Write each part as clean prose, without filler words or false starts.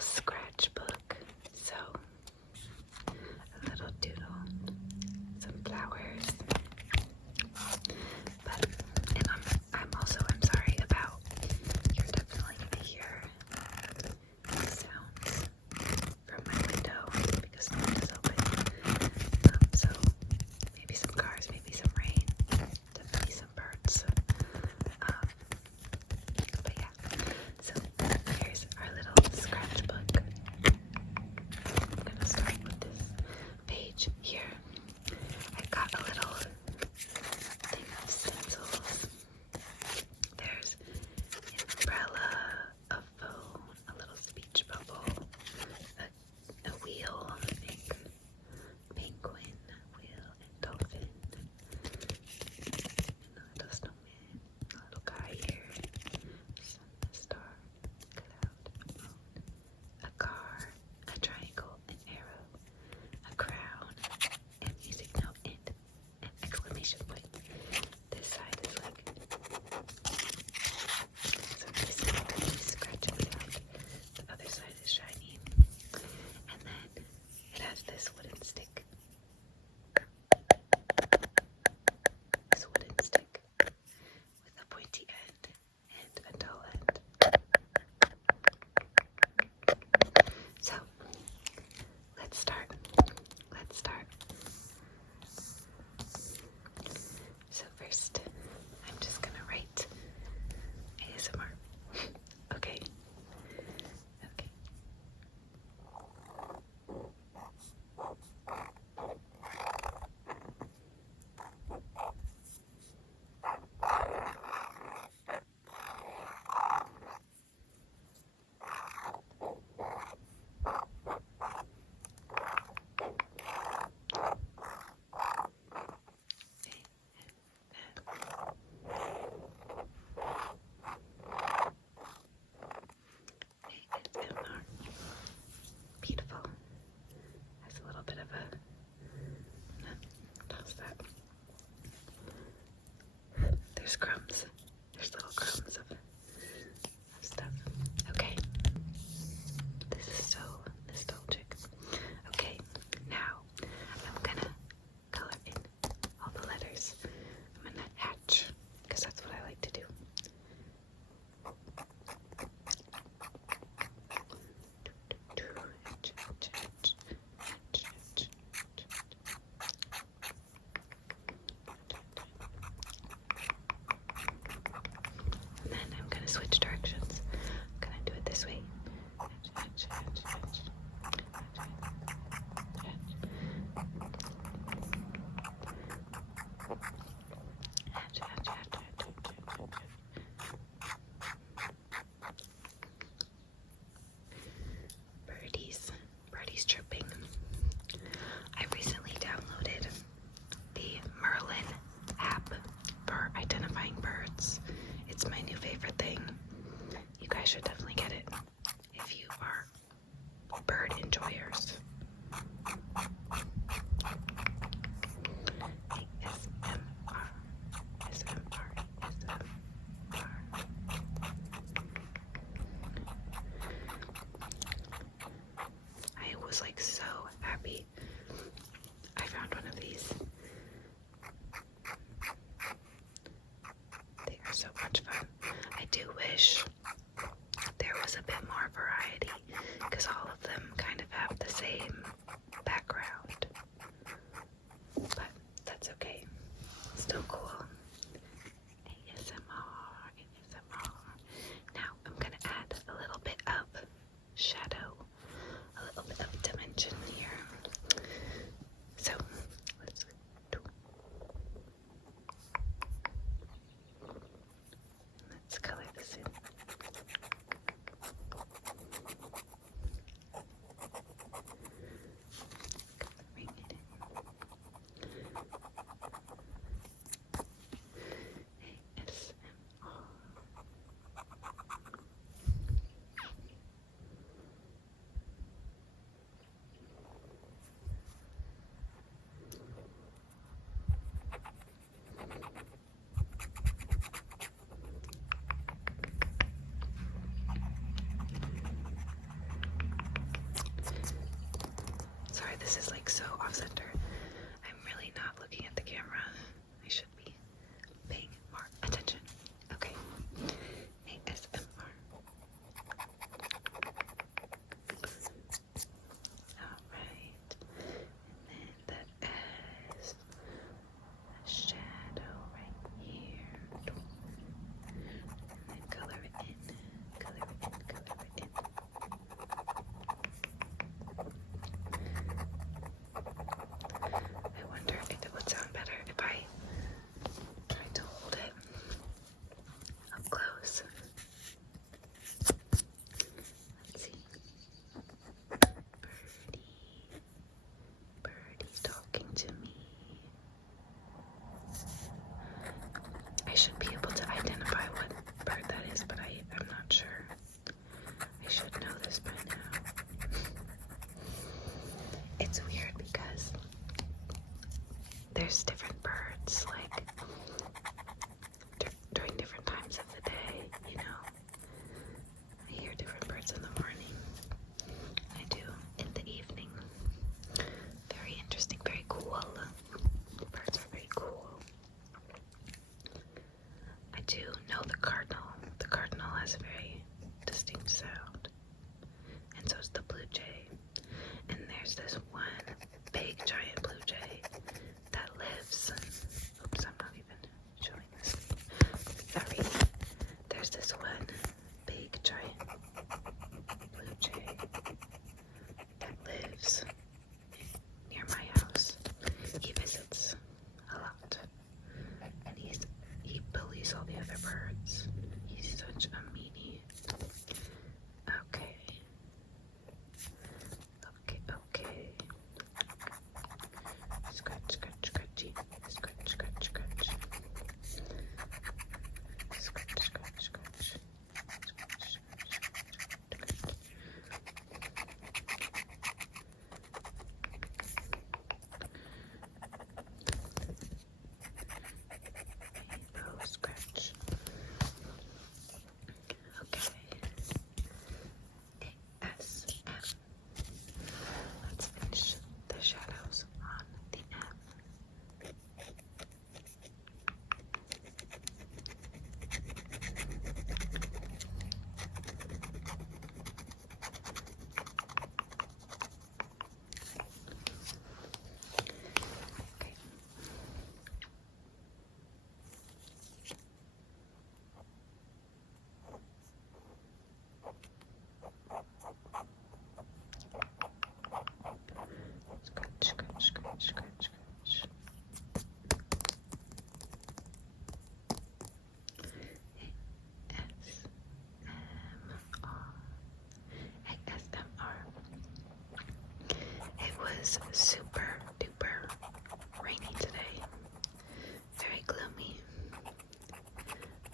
scratchbook. So, a little doodle, some flowers. But, and I'm sorry about, you're definitely gonna hear sounds from my window because the window's open. So maybe some cars, maybe some rain, definitely some birds. But yeah, so here's our little scratchbook. I'm gonna start with this page here. I got a little thing of stencils. There's an umbrella, a phone, a little speech bubble, a wheel, I think, penguin, wheel, and dolphin, and a little snowman, a little guy here, sun, a star, cloud, a moon, a car, a triangle, an arrow, a crown, and music note, and an exclamation point. This side is like, so this side is scratchable, like the other side is shiny. And then it has this wooden stick. This wooden stick with a pointy end and a dull end. So let's start. So first, I'm just gonna write ASMR. Okay. ASMR. Beautiful. Has a little bit of a, toss that. There's crumbs. There's little crumbs of stuff. Okay. This is so nostalgic. Okay, now I'm gonna color in all the letters. I'm gonna hatch, because that's what I like to do. And then I'm gonna switch directions. I'm gonna do it this way. Birdies chirping. I recently downloaded the Merlin app for identifying birds. It's my new favorite thing. You guys should definitely get it if you are bird enjoyers. ASMR. I was like so happy I found one of these. They are so much fun. I do wish there was a bit more variety because all of them kind of have the same this is like so off center. I'm really not looking at the camera. I should be paying more attention. Okay. ASMR. Alright. And then the S, a shadow right here. And then color it in. Color it in, color it in. I wonder if it would sound better if I tried to hold it up close. Let's see. Birdie talking to me. I should be able to identify what bird that is, but I'm not sure. I should know this by now. It's weird because there's different birds, like, during different times of the day, you know. I hear different birds in the morning. I do in the evening. Very interesting, very cool. Birds are very cool. I do know the cardinal. The cardinal has a very distinct sound. And so is the blue jay. And there's this one big giant blue jay that lives. Oops, I'm not even showing this. Sorry. There's this one big giant blue jay that lives near my house. He visits a lot. And he bullies all the other birds. He's such a meanie. Okay. Okay. Scratch, scratch, scratchy. Scratch, scratch, scratch. Scratch, scratch, scratch. Oh, scratch. Okay. ASM. Let's finish the shadows on the M. Okay. Scratch, scratch, scratch, scratch, scratch. ASMR. It was super duper rainy today. Very gloomy.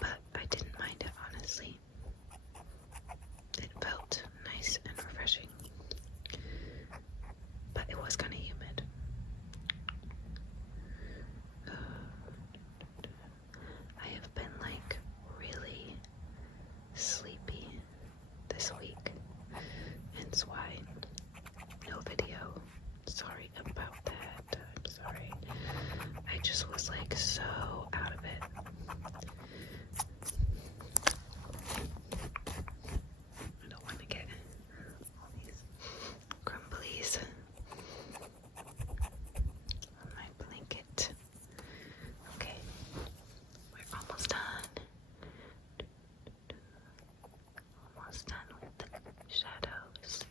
But I didn't mind it, honestly. It felt nice and refreshing. But it was kind of humid. I have been like really sleepy this week. Hence why no video. Sorry about that. I'm sorry. I just was like so out of it. I don't want to get all these crumblies on my blanket. Okay, we're almost done. Almost done with the shadows.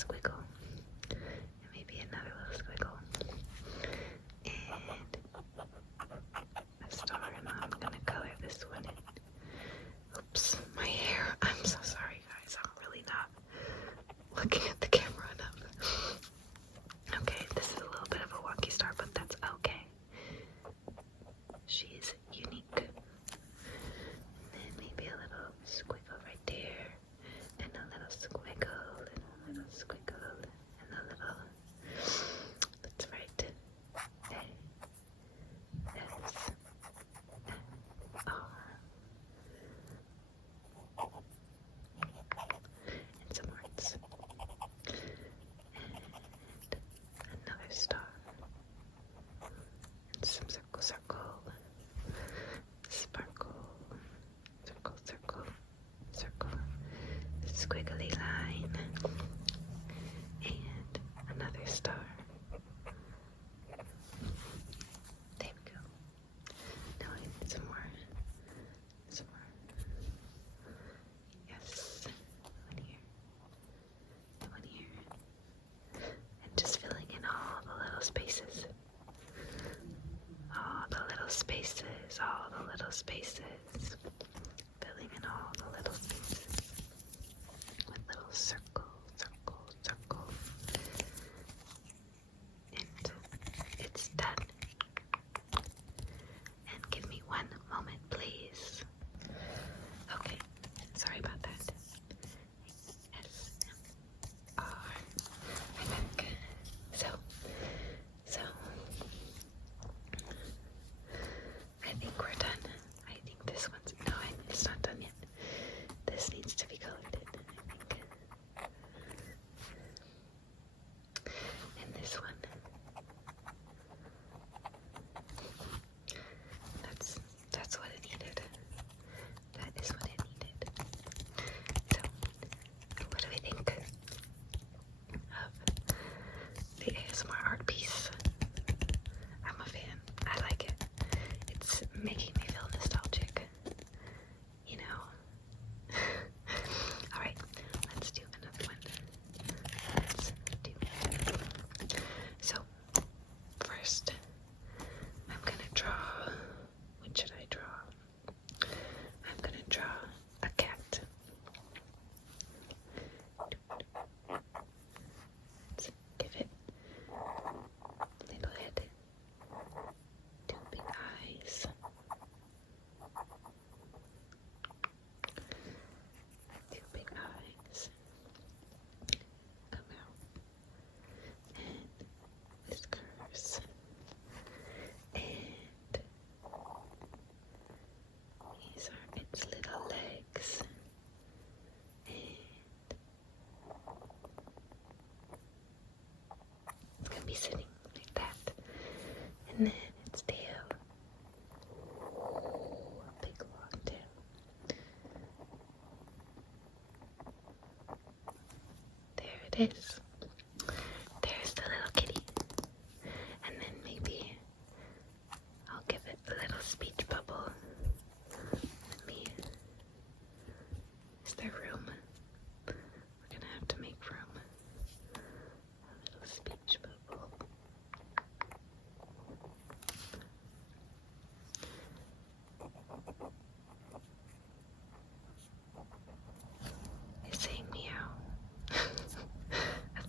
squiggle. And maybe another little squiggle. And a star, and I'm gonna color this one in. Oops, my hair. I'm so sorry, guys. I'm really not looking at the camera enough. Okay, this is a little bit of a wonky star, but that's okay. She's unique. And then maybe a little squiggle right there, and a little squiggle, and a little squiggle, and a little. That's right. A, S, F, R. And some hearts. And another star. And some circle, circle. Sparkle. Circle, circle, circle. Squiggly line. And another star. There we go. Now I need some more. Some more. Yes. One here. And one here. And just filling in all the little spaces. All the little spaces. All the little spaces. Filling in all the little spaces. With little circle, circle, circle. And it's done. And give me one moment, please. Okay, sorry about that. S-M-R. I'm back. So, I think we're done. I think this one's, no, it's not done yet. This needs to be colored in, I think. And this one. That's what it needed. That is what it needed. So, what do we think of the ASMR art piece? I'm a fan. I like it. It's making me feel nostalgic. You know? Alright, let's do another one. Let's do another one. So, first, I'm gonna draw. What should I draw? I'm gonna draw a cat. Let's give it little head, two big eyes, two big eyes come out, and whiskers, and these are its little legs, and it's gonna be sitting like that, and then its tail, a big long tail. There it is. There's the little kitty, and then maybe I'll give it a little speech bubble. Let me. Is there room? We're gonna have to make room. A little speech bubble. It's saying meow. That's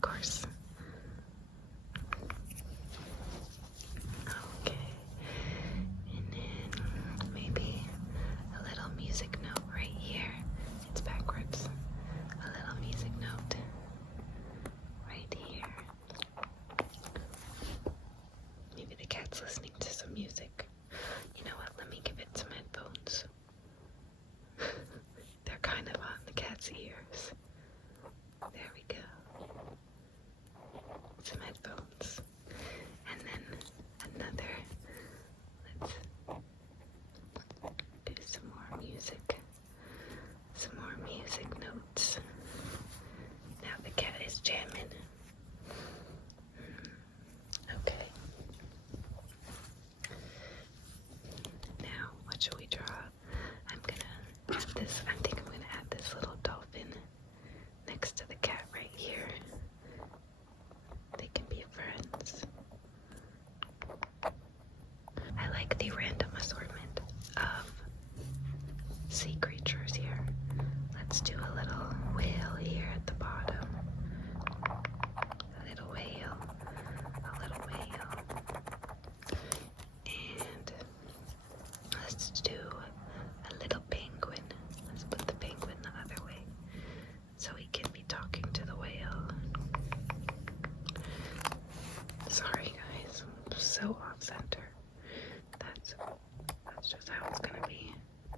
just how it's gonna be. A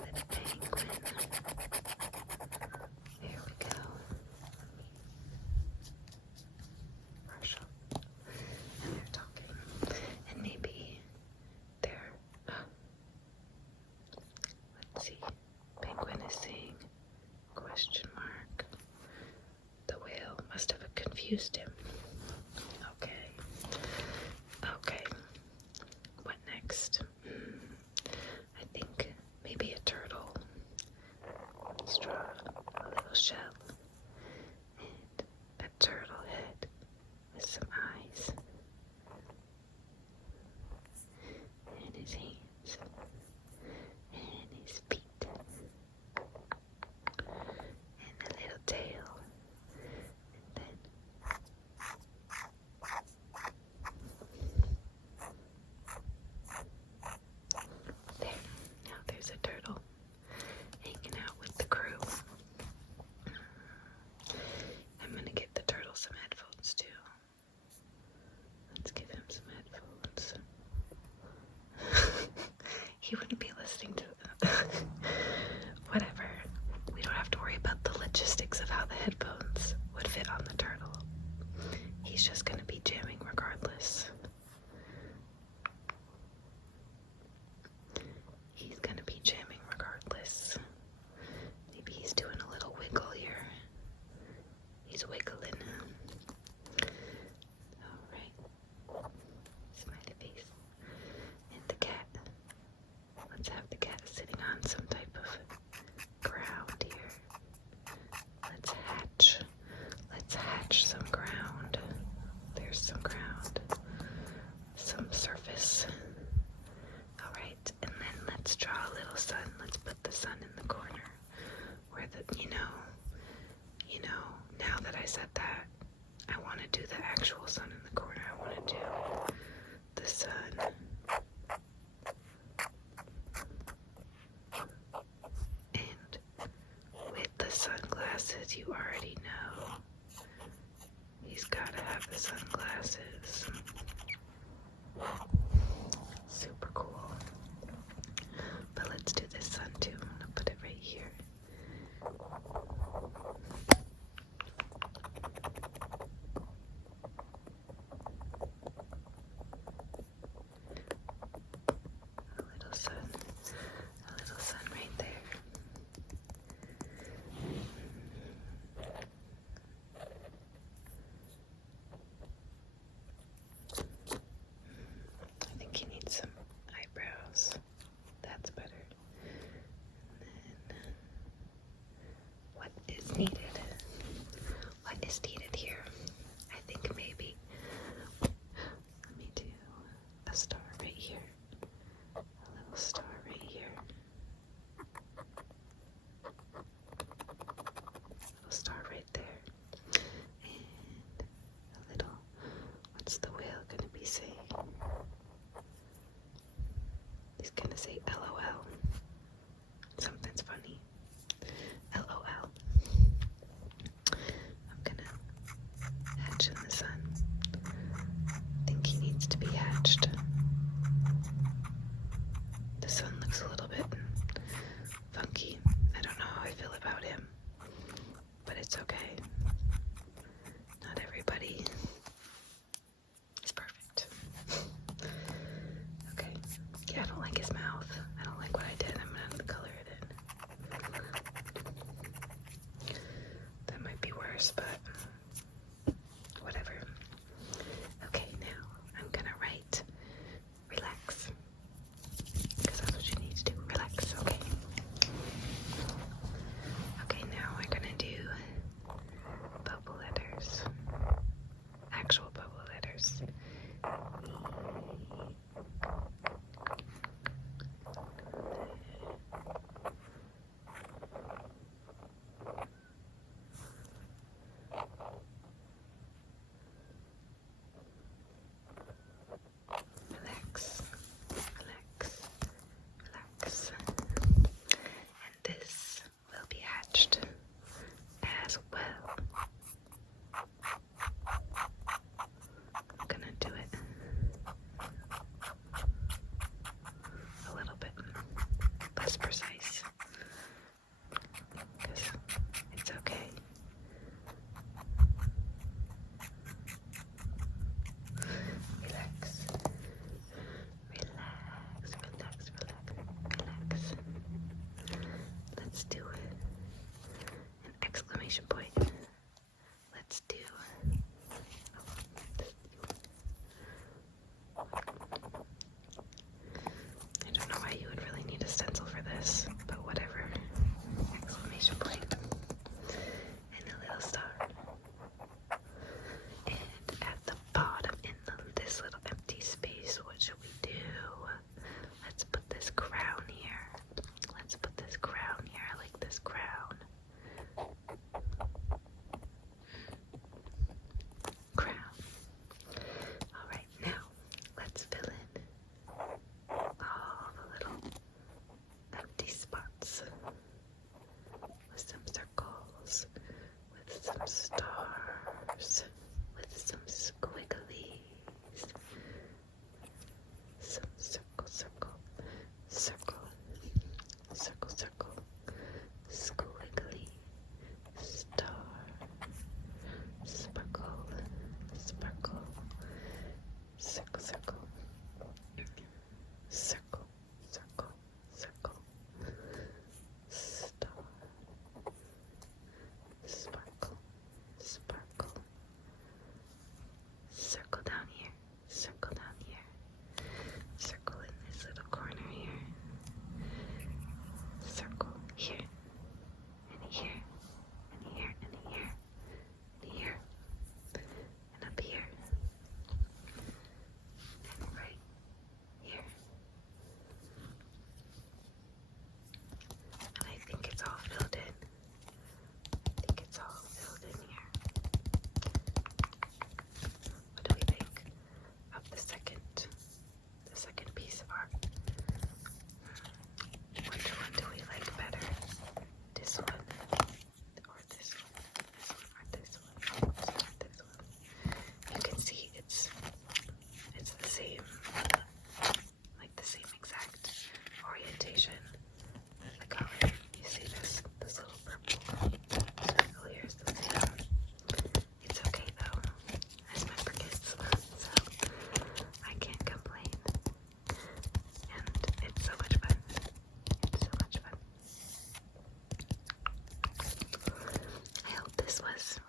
little penguin. There we go. Marshall. And they're talking. And maybe they're, let's see. Penguin is saying, question mark. The whale must have confused him. Okay. Okay. What next? I think maybe a turtle. Let's draw a little shell and a turtle head with some eyes and his hands and his feet and a little tail, and then there. Now there's a turtle hanging out with the crew. I'm gonna give the turtle some headphones too. Let's give him some headphones. He wouldn't be listening to whatever. We don't have to worry about the logistics of how the headphones would fit on the turtle. He's just gonna be jamming regardless. He's gonna be jamming regardless. Maybe he's doing a little wiggle here. He's wiggling. Alright. Smiley face. And the cat. Let's have the cat sitting on some type of ground here. Let's hatch some ground. There's some ground. Some surface. Alright, and then let's draw a little sun. Let's put the sun in the corner. Where the, now that I said that, I want to do the actual sun in the corner. I want to do the sun. And with the sunglasses, you already know he's got to have the sunglasses. Super cool. But let's do this sun too. I'm gonna put it right here. A little sun right there. I think he needs some eyebrows. That's better. And then, what is needed? What is needed here? I think maybe, let me do a star right here. A little star right here. A little star right there. And a little, what's the whale gonna be saying? He's gonna say LOL. Something's funny. LOL. I'm gonna hatch in the sun. I think he needs to be hatched. The sun looks a little bit funky. I don't know how I feel about him, but it's okay. Not everybody is perfect. Okay. Yeah, I don't like his mouth. I don't like what I did. I'm gonna have to color it in. That might be worse, but whatever. Okay, now I'm gonna write relax. Because that's what you need to do. Relax, okay? Okay, now we're gonna do bubble letters. Actual bubble letters. Relax, relax, relax. And this will be hatched as well. I'm gonna do it a exclamation point. Let's do. I don't know why you would really need a stencil for this, but whatever. Exclamation point. And a little star. And at the bottom, in this little empty space, what should we do? Let's put this crown here. Let's put this crown here. I like this crown. Crown. Alright, now let's fill in all the little empty spots with some circles, with some stars, with some squigglies. Some circle, circle, circle, circle, circle, squiggly, star, sparkle, sparkle, circle, circle, circle, circle, circle, star, sparkle, sparkle, circle down here, circle down here, circle in this little corner here, circle here, and here, and here, and here, and here, and up here, and right here. And I think it's all filled in. I think it's all filled in here. What do we think of the second piece of art? Which one do we like better? This one or this one? This one or this one? Or this one? You can see it's the same, like the same exact orientation. The color, you see this little purple circle here is the same. It's okay though. It's meant for kids, so I can't complain. And it's so much fun. It's so much fun. I hope this was